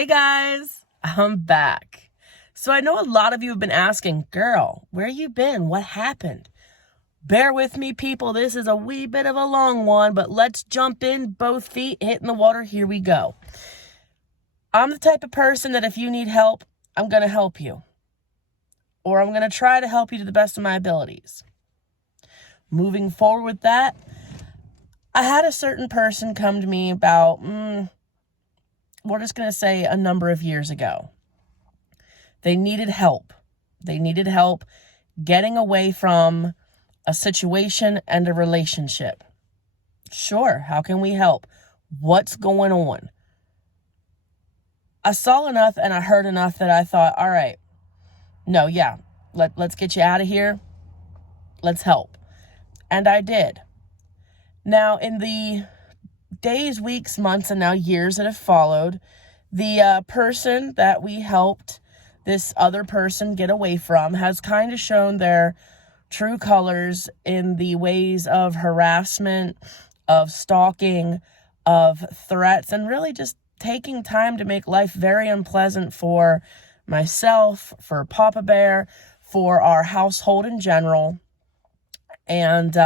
Hey guys, I'm back. So I know a lot of you have been asking, girl, where you been? What happened? Bear with me, people. This is a wee bit of a long one, but let's jump in, both feet hitting the water. Here we go. I'm the type of person that if you need help, I'm going to help you. Or I'm going to try to help you to the best of my abilities. Moving forward with that, I had a certain person come to me about, we're just going to say a number of years ago. They needed help. They needed help getting away from a situation and a relationship. Sure, how can we help? What's going on? I saw enough and I heard enough that I thought, all right, let's get you out of here. Let's help. And I did. Now, in the days, weeks, months, and now years that have followed, the person that we helped this other person get away from has kind of shown their true colors in the ways of harassment, of stalking, of threats, and really just taking time to make life very unpleasant for myself, for Papa Bear, for our household in general. And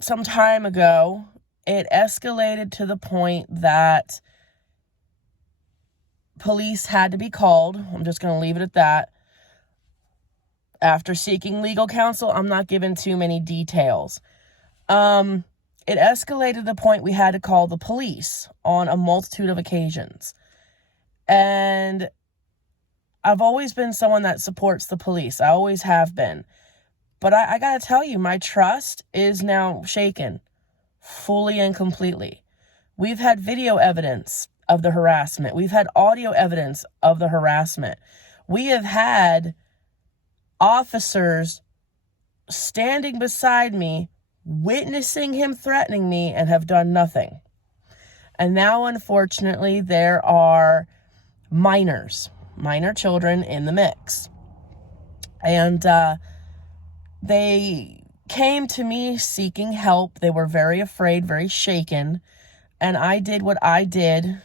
some time ago, it escalated to the point that police had to be called. I'm just going to leave it at that. After seeking legal counsel, I'm not giving too many details. It escalated to the point we had to call the police on a multitude of occasions. And I've always been someone that supports the police. I always have been. But I got to tell you, my trust is now shaken fully and completely. We've had video evidence of the harassment. We've had audio evidence of the harassment. We have had officers standing beside me, witnessing him threatening me, and have done nothing. And now, unfortunately, there are minor children in the mix. And they came to me seeking help. They were very afraid, very shaken. And I did what I did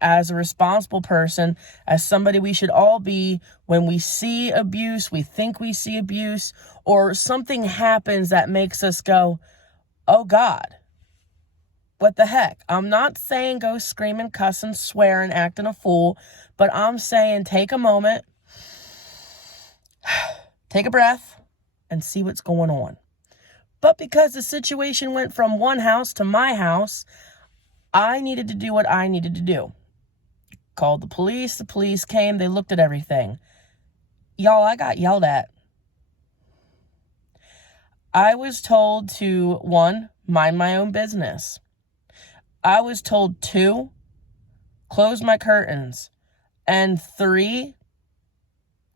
as a responsible person, as somebody we should all be when we see abuse, we think we see abuse, or something happens that makes us go, oh God, what the heck? I'm not saying go scream and cuss and swear and acting a fool, but I'm saying take a moment, take a breath, and see what's going on. But because the situation went from one house to my house, I needed to do what I needed to do. Called the police came, they looked at everything. Y'all, I got yelled at. I was told to, 1, mind my own business. I was told 2, close my curtains. And 3,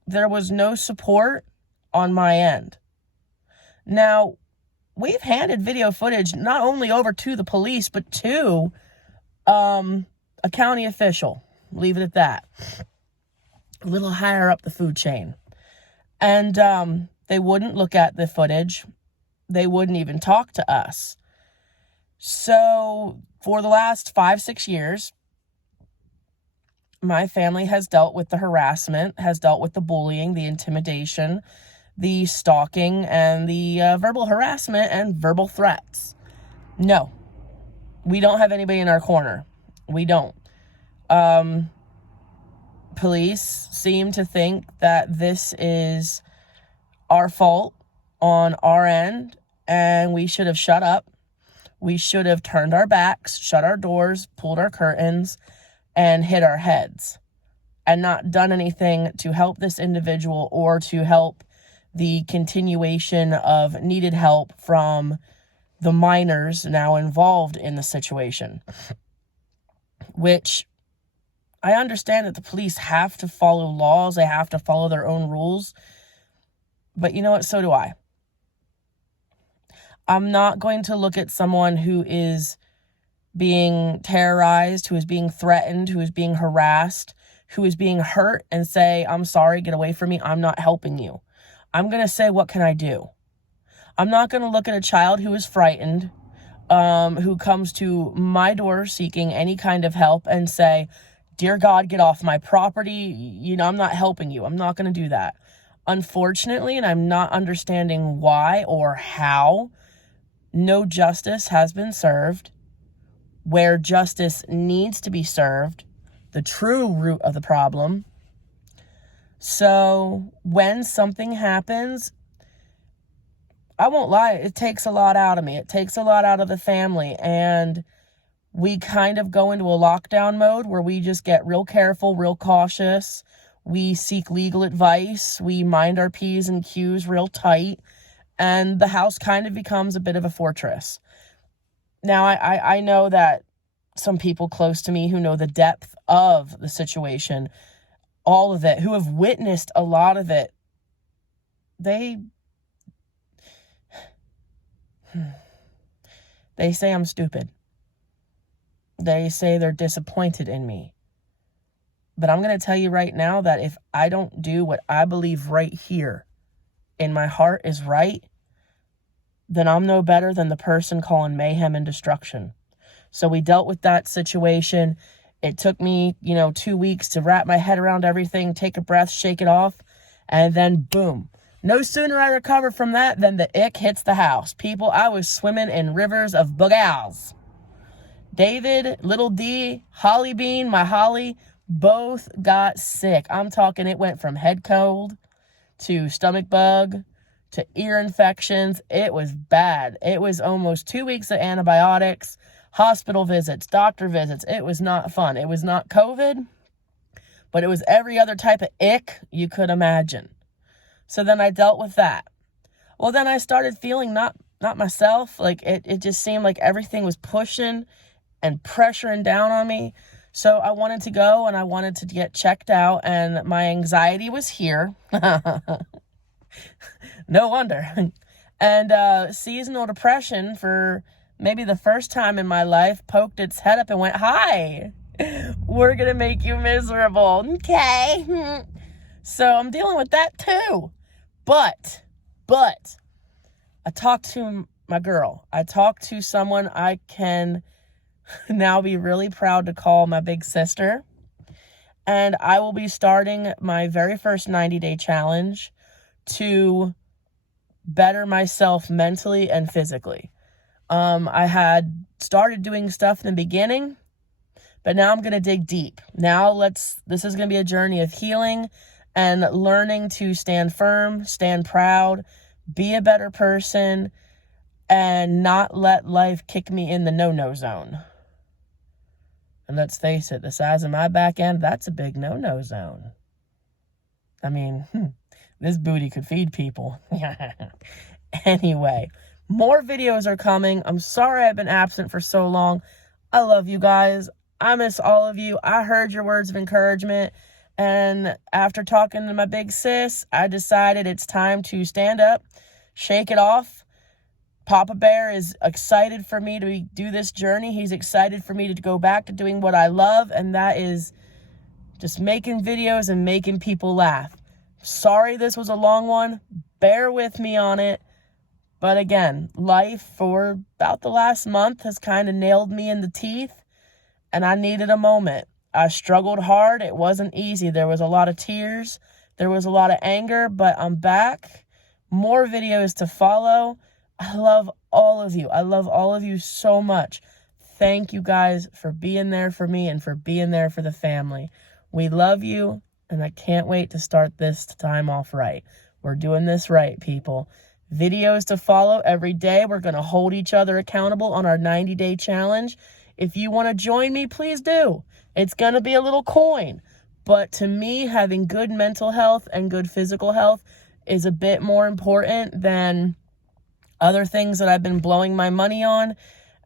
there was no support on my end. Now, we've handed video footage not only over to the police, but to a county official. Leave it at that. A little higher up the food chain. And they wouldn't look at the footage. They wouldn't even talk to us. So for the last 5-6 years, my family has dealt with the harassment, has dealt with the bullying, the intimidation, the stalking, and the verbal harassment and verbal threats. No, we don't have anybody in our corner. We don't. Police seem to think that this is our fault on our end, and we should have shut up. We should have turned our backs, shut our doors, pulled our curtains, and hid our heads, and not done anything to help this individual or to help the continuation of needed help from the minors now involved in the situation. Which I understand that the police have to follow laws, they have to follow their own rules, but you know what, so do I. I'm not going to look at someone who is being terrorized, who is being threatened, who is being harassed, who is being hurt and say, I'm sorry, get away from me, I'm not helping you. I'm going to say, what can I do? I'm not going to look at a child who is frightened. who comes to my door seeking any kind of help and say, dear God, get off my property. You know, I'm not helping you. I'm not going to do that. Unfortunately, and I'm not understanding why or how, no justice has been served where justice needs to be served, the true root of the problem. So when something happens, I won't lie, it takes a lot out of me. It takes a lot out of the family. And we kind of go into a lockdown mode where we just get real careful, real cautious. We seek legal advice. We mind our P's and Q's real tight. And the house kind of becomes a bit of a fortress. Now, I know that some people close to me who know the depth of the situation, all of it, who have witnessed a lot of it, they say I'm stupid. They say they're disappointed in me. But I'm going to tell you right now that if I don't do what I believe right here in my heart is right, then I'm no better than the person calling mayhem and destruction. So we dealt with that situation. It took me, 2 weeks to wrap my head around everything, take a breath, shake it off, and then boom. No sooner I recover from that than the ick hits the house. People, I was swimming in rivers of boogals. David, little D, Holly Bean, my Holly, both got sick. I'm talking it went from head cold to stomach bug to ear infections. It was bad. It was almost 2 weeks of antibiotics, hospital visits, doctor visits. It was not fun. It was not COVID, but it was every other type of ick you could imagine. So then I dealt with that. Well, then I started feeling not myself. Like it just seemed like everything was pushing and pressuring down on me. So I wanted to go and I wanted to get checked out, and my anxiety was here. No wonder. And seasonal depression, for maybe the first time in my life, poked its head up and went, hi, we're going to make you miserable. Okay. So I'm dealing with that too. But I talked to my girl. I talked to someone I can now be really proud to call my big sister. And I will be starting my very first 90-day challenge to better myself mentally and physically. I had started doing stuff in the beginning, but now I'm going to dig deep. This is going to be a journey of healing and learning to stand firm, stand proud, be a better person, and not let life kick me in the no-no zone. And let's face it, the size of my back end, that's a big no-no zone. I mean, this booty could feed people. Anyway, more videos are coming. I'm sorry I've been absent for so long. I love you guys. I miss all of you. I heard your words of encouragement. And after talking to my big sis, I decided it's time to stand up, shake it off. Papa Bear is excited for me to do this journey. He's excited for me to go back to doing what I love, and that is just making videos and making people laugh. Sorry this was a long one. Bear with me on it. But again, life for about the last month has kind of nailed me in the teeth, and I needed a moment. I struggled hard. It wasn't easy. There was a lot of tears. There was a lot of anger, but I'm back. More videos to follow. I love all of you. I love all of you so much. Thank you guys for being there for me and for being there for the family. We love you, and I can't wait to start this time off right. We're doing this right, people. Videos to follow every day. We're going to hold each other accountable on our 90-day challenge. If you want to join me, please do. It's going to be a little coin. But to me, having good mental health and good physical health is a bit more important than other things that I've been blowing my money on.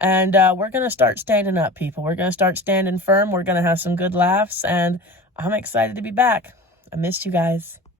And we're going to start standing up, people. We're going to start standing firm. We're going to have some good laughs. And I'm excited to be back. I missed you guys.